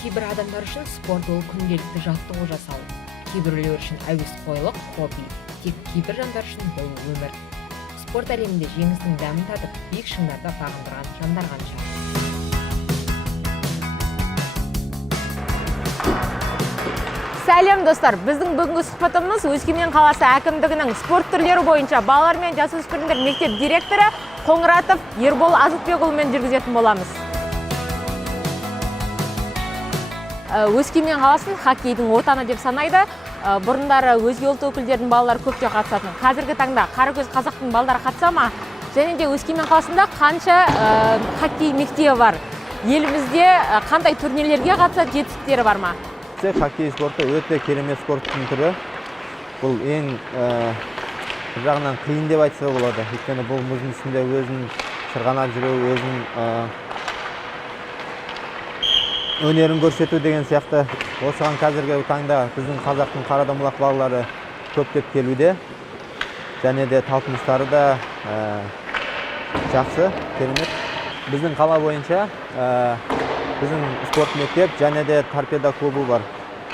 Кейбір адамдар үшін спорт ол күнделікті жаттығу жасау, кейбіреулер үшін әуесқойлық, хобби, тек кейбір жандар үшін бұл өмір. Спорт әлемінде жеңістің дәмін татып, биік шыңдарда бағындырған жандар қанша. Сәлем достар, біздің бүгінгі сұхбатымыз Өскемен қаласы әкімдігінің спорт түрлері бойынша балалар мен жасөспірімдер мектеп директоры Қоңыратов Ербол Азытбекұлымен жүргізетін боламыз. Өскемен қаласын хоккейдің отаны деп санайды. Бұрындары өзге ұлт өкілдерінің балалары көпке қатысатын. Қазіргі таңда Қаракөз қазақтың балалары қатыса ма? Және де Өскемен қаласында қанша хоккей мектебі бар? Елімізде қандай турнирлерге қатысады, жетістіктері бар ма? Хоккей спорты өте керемет спорттың түрі. Бұл ең бір жағынан қиын деп айтса болады. Өйткені бұл мұздың үстінде өзін сырғанап жүру, өзін өнерін көрсету деген сияқты. Осыған қазіргі таңда біздің қазақтың Қарадомалақ балалары көптеп келуде. Және де талпыныстары да жақсы, керемет. Біздің қала бойынша біздің спорт мектеп және де торпедо клубы бар.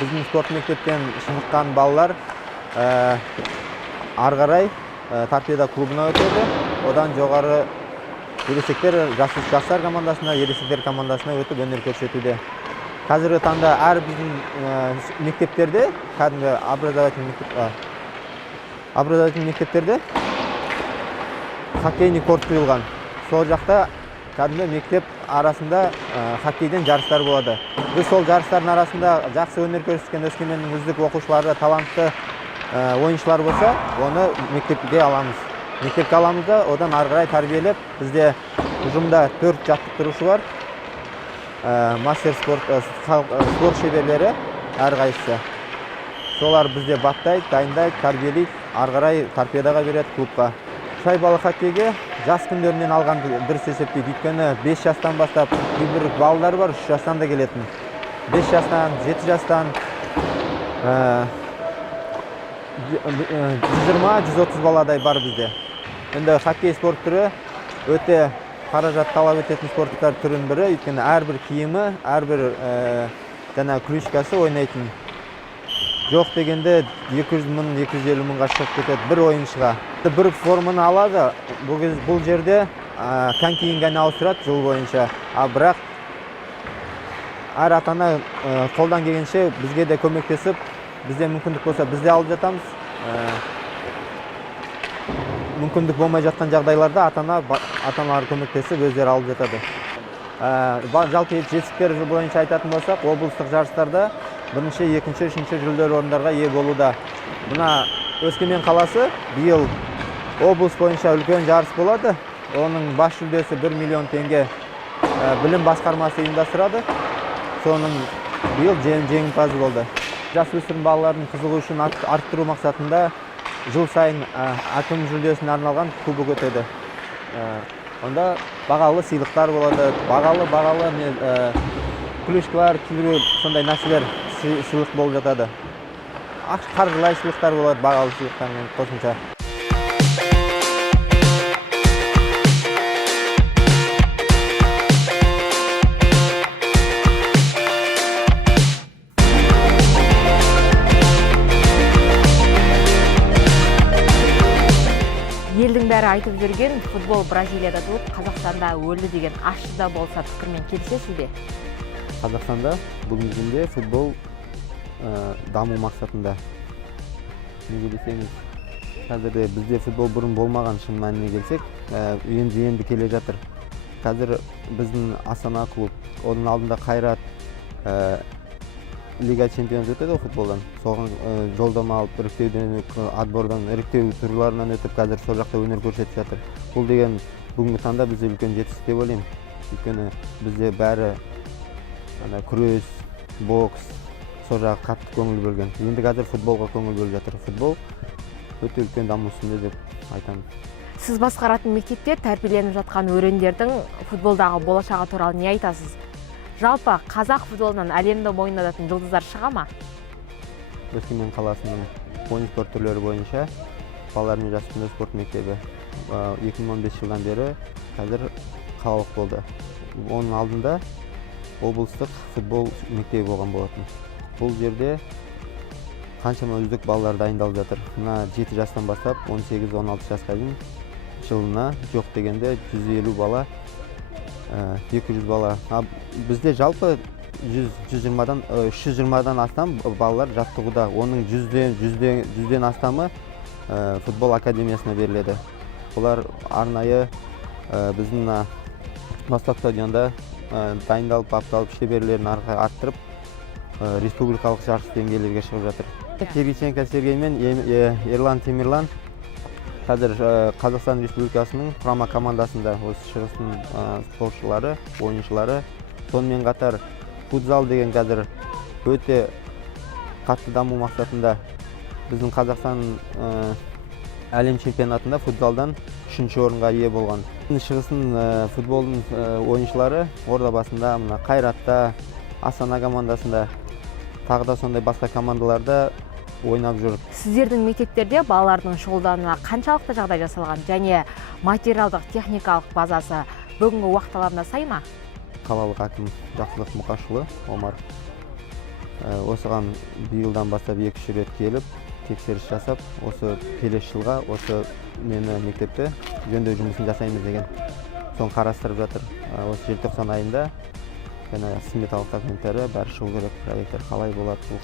Біздің спорт мектептен шыққан балалар ары қарай торпедо клубына өтеді. Одан жоғары ересектер жастар командасына, ересектер командасына өтіп өнер көрсетуде. Қазіргі таңда әр біздің мектептерде, кәдімгі образовательный мектептерде хоккейный корт құйылған. Сол жақта кәдімгі мектеп арасында хоккейден жарыстар болады. Біз сол жарыстардың арасында жақсы өнер көрсеткен Өскеменнің үздік оқушылары, талантты ойыншылар болса, оны мектепке аламыз. Мектепке аламыз да, одан ары қарай тәрбиелеп, бізде ұжымда 4 жаттықтырушы бар. Мастер спорт шеберлері әрқайсысы. Солар бізде баптайды, дайындайды, тәрбиелейді, ары қарай торпедоға береді клубқа. Шайбалы хоккейге жас күндерінен алған дұрыс есептейді. Өйткені 5 жастан бастап кейбір балалар бар, 3 жастан да келетін. 5 жастан, 7 жастан 120-130 баладай бар бізде. Енді хоккей спорт түрі өте қаражат талап ететін спорттар түрінің бірі. Өйткені әрбір киімі, әрбір клюшкасы ойнайтын. Жоқ дегенде 200 мың, 250 мыңға шығып кетеді бір ойыншыға. Бір форманы алады, бұл жерде конькиін ғана ауыстырады жыл бойынша. Бірақ әр ата-ана қолдан келгенше бізге де көмектесіп, бізде мүмкіндік болса бізде алып жатамыз. Мүмкіндік болмай жатқан жағдайларда ата-аналар көмектесіп өздері алып жатады. Жалпы жетістіктер бойынша айтатын болсақ, облыстық жарыстарда бірінші, екінші, үшінші жүлделі орындарға ие болуда. Мына Өскемен қаласы биыл облыс бойынша үлкен жарыс болады. Оның бас жүлдесі 1 миллион теңге білім басқармасы ұйымдастырады. Соның биыл жеңімпазы болды. Жасөспірім балалардың қызығушылығын арттыру мақсатында жыл сайын әкім жүлдесіне арналған кубок өтеді. Онда бағалы сыйлықтар болады, бағалы клюшкалар, кейбір сондай нәрселер сыйлық болып жатады. Қаржылай сыйлықтар болады, бағалы сыйлықтармен қосымша. Елдің бәрі айтып жүрген футбол Бразилияда туып, Қазақстанда өлді деген ашыда болса пікірмен келісесіз бе? Қазақстанда бүгінгі күнде футбол даму мақсатында. Неге десеңіз, қазірде бізде футбол бұрын болмаған, шын мәніне келсек, енді келе жатыр. Қазір біздің Астана клуб, оның алдында Қайрат Лига чемпионы өтеді футболдан. Соған жолдама алып, отбордан, іріктеу турларынан өтіп, қазір сол жақта өнер көрсетіп жатыр. Бұл деген бүгінгі таңда бізде үлкен жетістік деп ойлаймын. Өйткені бізде бәрі күрес, бокс, сол жаққа қатты көңіл бөлген. Енді қазір футболға көңіл бөліп жатыр. Футбол өте үлкен даму үстінде деп айтамын. Сіз басқаратын мектепте тәрбиеленіп жатқан өрендердің футболдағы болашағы туралы не айтасыз? Жалпы қазақ футболынан әлемді мойындататын жұлдыздар шыға ма? Өскемен қаласының ойын спорт түрлері бойынша балалар мен жасөспірімдер спорт мектебі 2015 жылдан бері қазір қалалық болды. Оның алдында облыстық футбол мектебі болған болатын. Бұл жерде қаншама үздік балалар дайындалып жатыр. Мына 7 жастан бастап 18-16 жасқа дейін жылына жоқ дегенде 150 бала, 200 бала. Бізде жалпы 320-дан астам балалар жаттығуда. Оның 100-ден астамы футбол академиясына беріледі. Олар арнайы біздің Восток стадионда дайындалып, бапталып, шеберлерін арттырып, республикалық жарыс деңгейлерге шығып жатыр. Териченко Сергей мен Ерлан Темирлан қазір Қазақстан Республикасының құрама командасында, осы шығыстың спортшылары, ойыншылары. Сонымен қатар футзал деген қазір өте қатты даму мақсатында біздің Қазақстан әлем чемпионатында футзалдан 3-ші орынға ие болған. Шығыстың футболдың ойыншылары Ордабасында, Қайратта, Астана командасында, тағы да сондай басқа командаларда ойнап жүр. Сіздердің мектептерде балалардың шұғылдануына қаншалықты жағдай жасалған және материалдық техникалық базасы бүгінгі уақыт талабына сай ма? Қалалық әкім Жақсылық Мұқашұлы Омар осыған биылдан бастап 2-3 рет келіп, тексеріс жасап, осы келесі жылға осы мені мектепте жөндеу жұмысын жасаймыз деген соны қарастырып жатыр. Осы желтоқсан айында сметалық документтері бәрі шығу керек, проекттер қалай болады, бұл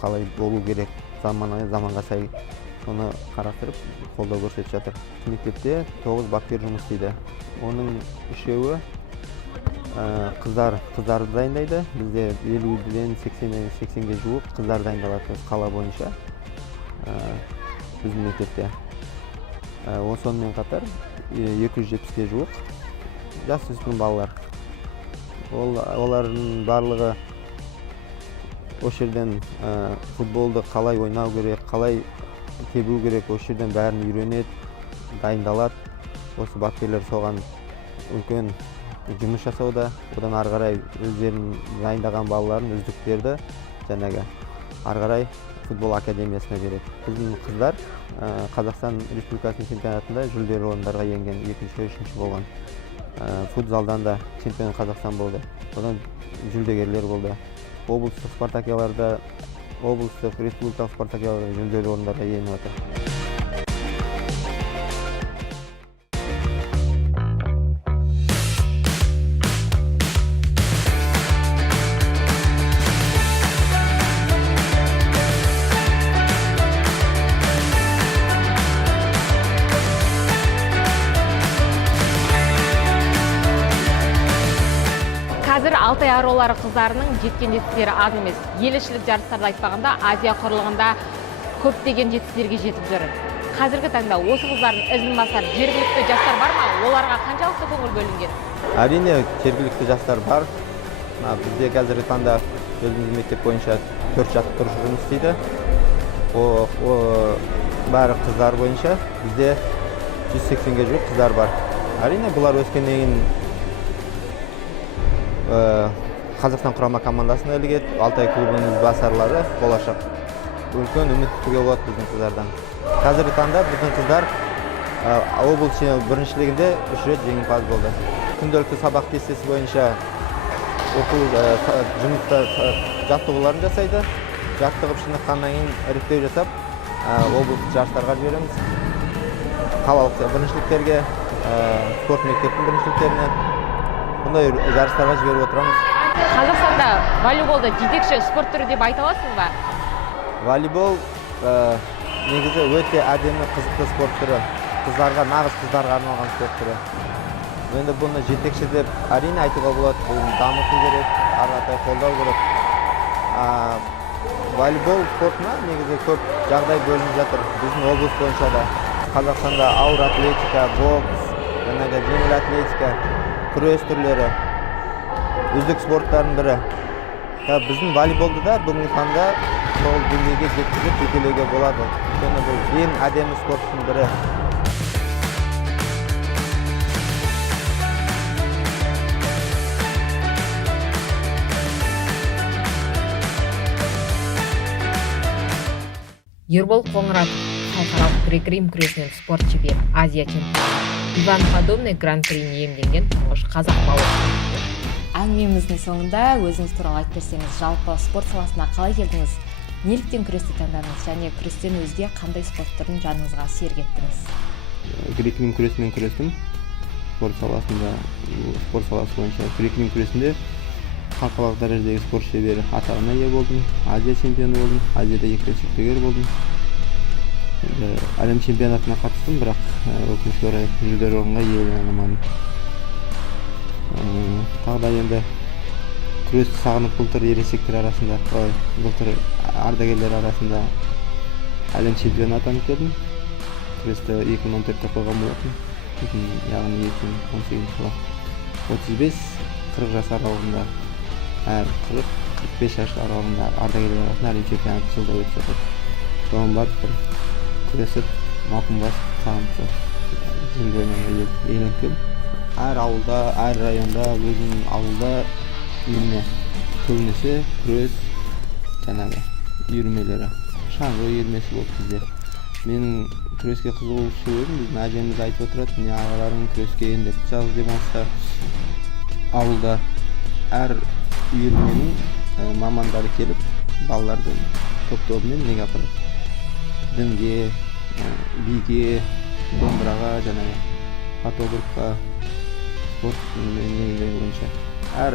қалай болу керек, заманға сай соны қарастырып, қолдау көрсетіп жатыр. Мектепте 9 бапкер жұмыс істейді. Оның 3-еуі қыздарды дайындайды. Бізде 50-ден 80-ге жуық қыздар дайындалады қала бойынша біздің мектепте. Сонымен қатар 270-ге жуық жасөспірім балалар. Олардың барлығы осы жерден футболды қалай ойнау керек, қалай тебу керек, осы жерден бәрін үйренеді, дайындалады. Осы бапкерлер соған үлкен жұмыс жасауда. Одан ары қарай өздерін дайындаған балаларын, үздіктерді ары қарай футбол академиясына береді. Біздің қыздар Қазақстан Республикасының чемпионатында жүлделі орындарға енген, 2-3 болған. Футзалдан да чемпион Қазақстан болды. Одан жүлдегерлер болды. Облыстық спартакиадаларда, облыстық республикалық спартакиадаларда жүлделі орындарға еніп отыр. Қазір Алтай арулары қыздарының жеткен жетістіктері аз емес. Елішілік жарыстарды айтпағанда Азия құрлығында көптеген жетістіктерге жетіп жүр. Қазіргі таңда осы қыздардың ізін басар жергілікті жастар бар ма? Оларға қаншалықты көңіл бөлінген? Әрине, жергілікті жастар бар. Бізде қазіргі таңда өзіміз мектеп бойынша 4 жаттықтырушы жұмыс істейді. Бәрі қыздар бойынша бізде 180-ге жуық қыздар бар. Әрине, бұлар өскеннен кейін Қазақстан құрама командасына ілігеді. Алтай клубының басарлары болашақ үлкен үміт күтуге болады біздің қыздардан. Қазіргі таңда біздің қыздар облыс біріншілігінде 3 рет жеңімпаз болды. Күнделікті сабақ кестесі бойынша оқу жұмыста жаттығуларын жасайды. Жаттығып шыныққаннан кейін іріктеу жасап, облыстық жарыстарға жібереміз. Қалалық біріншіліктерге, спорт мектептің біріншіліктеріне бұндай жарыстарға жіберіп отырамыз. Қазақстанда волейболды жетекші спорт түрі деп айта аласыз ба? Волейбол негізі өте әдемі, қызықты спорт түрі. Нағыз қыздарға арналған спорт түрі. Енді бұны жетекші деп әрине айтуға болады, бұны дамыту керек, ары қарай қолдау керек. Волейбол спортына негізі көп жағдай бөлініп жатыр. Біздің облыс бойынша да Қазақстанда ауыр атлетика, бокс, жеңіл атлетика, күрес түрлері үздік спорттардың бірі. Біздің волейболды да бүгінгі таңда сол деңгейге жеткізіп жетелеуге болады. Өйткені бұл ең әдемі спорттың бірі. Ербол Қоңыратов, халықаралық грек-рим күресінен спорт шебері, Азия чемпионы. Иван Подобный гран-приін иемденген тұңғыш қазақ бауыры. әңгімеміздің соңында өзіңіз туралы айтып берсеңіз, жалпы спорт саласына қалай келдіңіз, неліктен күресті таңдадыңыз және күрестен өзге қандай спорт түрін жаныңызға серік еттіңіз? Грек-рим күресімен күрестім. Спорт саласы бойынша грек-рим күресінде халықаралық дәрежедегі спорт шебері атағына ие болдым. Азия чемпионы болдым. Азияда 2 рет жүлдегер болдым. Әлем чемпионатына қатыстым, бірақ өкінішке орай жүлде орынға ие болмадым. Тағы да енді күресті сағынып былтыр ересектер арасында, былтыр ардагерлер арасында әлем чемпионы атанып келдім. Күресті 2014-те қойған болатын. Яғни 2018 жылы 35-40 жас аралығында, 40-45 жас аралығында ардагерлер арасында әлем чемпионаты жылда өтіп жатыр. Соған барып күресіп, мауқын басып, сағынып жүлдені иеленіп келдім. Әр ауылда, әр районда, өзінің ауылда көбінесе күрес, жаңағы үйірмелері, шаңғы үйірмесі болды бізде. Менің күреске қызығушылығым, біздің әжеміз айтып отырады, міне ағаларың күреске енді жазғы демалыста ауылда әр үйірменің мамандары келіп, балаларды топ-тобымен неге апарады. Дінге, биге, домбыраға, жаңағы фотографқа, спорт бойынша әр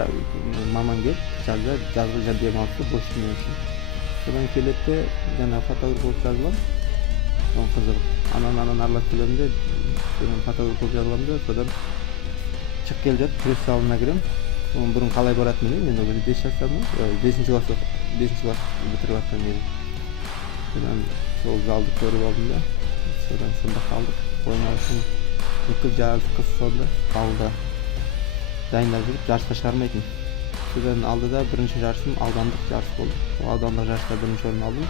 маман келіп, жазғы демалысты бос демалысын. Содан келеді, жаңа фотограф болып жазылам. Содан қызығып, анан аралап келемін де, содан фотограф болып жазыламын да, содан шығып келе жатып, күрес залына кірем. Содан бұрын қалай баратын мен ол кезде 5 жастамын, 5-ші класс бітіріп жатқан едім. Содан сол залды көріп алдым да, содан сонда қалдық. Ойнағысын бүкіл жаз қыс сонда ауылда дайындап жүріп, жарысқа шығармайтын. Содан алдыда бірінші жарысым аудандық жарыс болды. Аудандық жарыста бірінші орын алдым.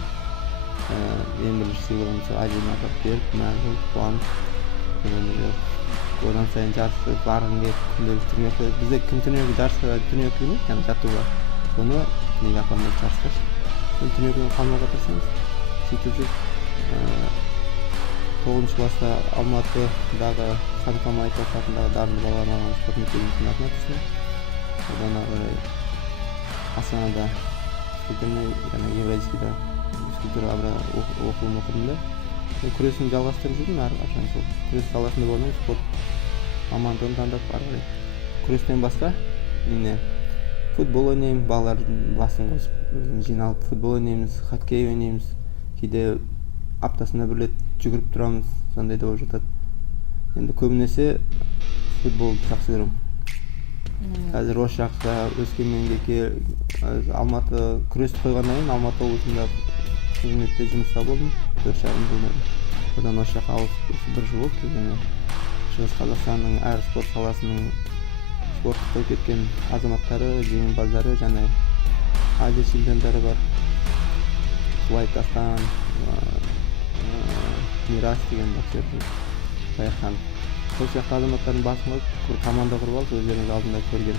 Ең бірінші сыйлығым сол әжеме апарып беріп, мәңгі қуанып. Одан сайын жарысты барғым келіп, күнделікті тренировка. Бізде кім жарысқа тренировка келмейді, яғни жаттығуға. Соны неге апармайды жарысқа. Соны тренировкадан қалмауға тырысамыз. Сөйтіп жүріп 9-шы класста Алматыдағы Ханкама Айтбаев атындағы дарынды балалар арналған спорт мектебінің сынатына түстім. Одан ары Астанада Евразийскийда физкультура оқуын оқыдым да. Күресін жалғастырып жүрдім әрі қарай. Сол күрес саласында болдым, спорт мамандығын таңдап ары қарай. Күрестен басқа футбол ойнаймын, балалардың басын қосып жиналып футбол ойнаймыз, хоккей ойнаймыз. Кейде аптасында бір рет жүгіріп тұрамыз, сондай да болып жатады. Енді көбінесе футболды жақсы көремін. Қазір осы жақта Өскеменге Алматы күресті қойғаннан кейін Алматы облысында қызметте жұмыста болдым 4,5 жыл. Одан осы жаққа ауысып 1 жыл болды. Шығыс Қазақстанның әр спорт саласының спортты қойып кеткен азаматтары, жеңімпаздары, және Азия чемпиондары бар. Куайт Астан, Мирас деген боксердің Байырхан. Сол сияқты азаматтардың басын қойып, команда құрып алып, өздерінің алдында көрген.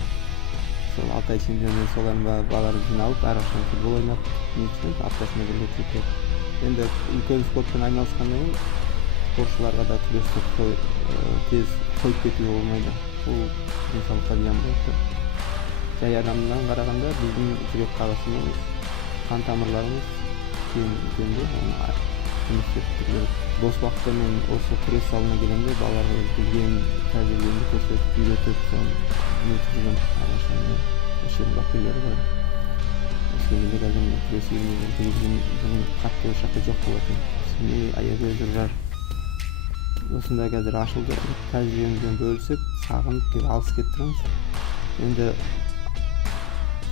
Сол Алтай чемпионы солардың балалары жиналып, әрқашан футбол ойнап, аптасына бір рет кетеді. Енді үлкен спортпен айналысқаннан кейін спортшыларға да күресті тез қойып кетуге болмайды. Бұл денсаулыққа зиян болады. Жай адамнан қарағанда біздің жүрек қағысымыз, қан тамырларымыз кемде, оны жұмыс істеп тұрып. Бос уақытта мен осы күрес залына келгенде балаларға білген тәжірибемді көрсетіп, үйретіп, соны нетіп жүргем. Арашан осы бапкерлері бар. Өскеменде қазір күрес үйірмелері бұрын қатты осы жақта жоқ болатын. Семей, Аягөз, Үржар. Осында қазір ашылды. Тәжірибемізбен бөлісіп, сағынып келіп алыс кетіп тұрамыз. Енді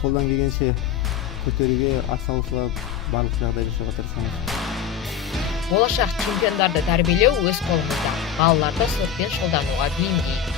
қолдан келгенше көтеруге атсалысуға барлық жағдай жасауға тырысамыз. Болашақ чемпиондарды тәрбиелеу өз қолымызда. Балаларды спортпен шұғылдануға бейімдейді.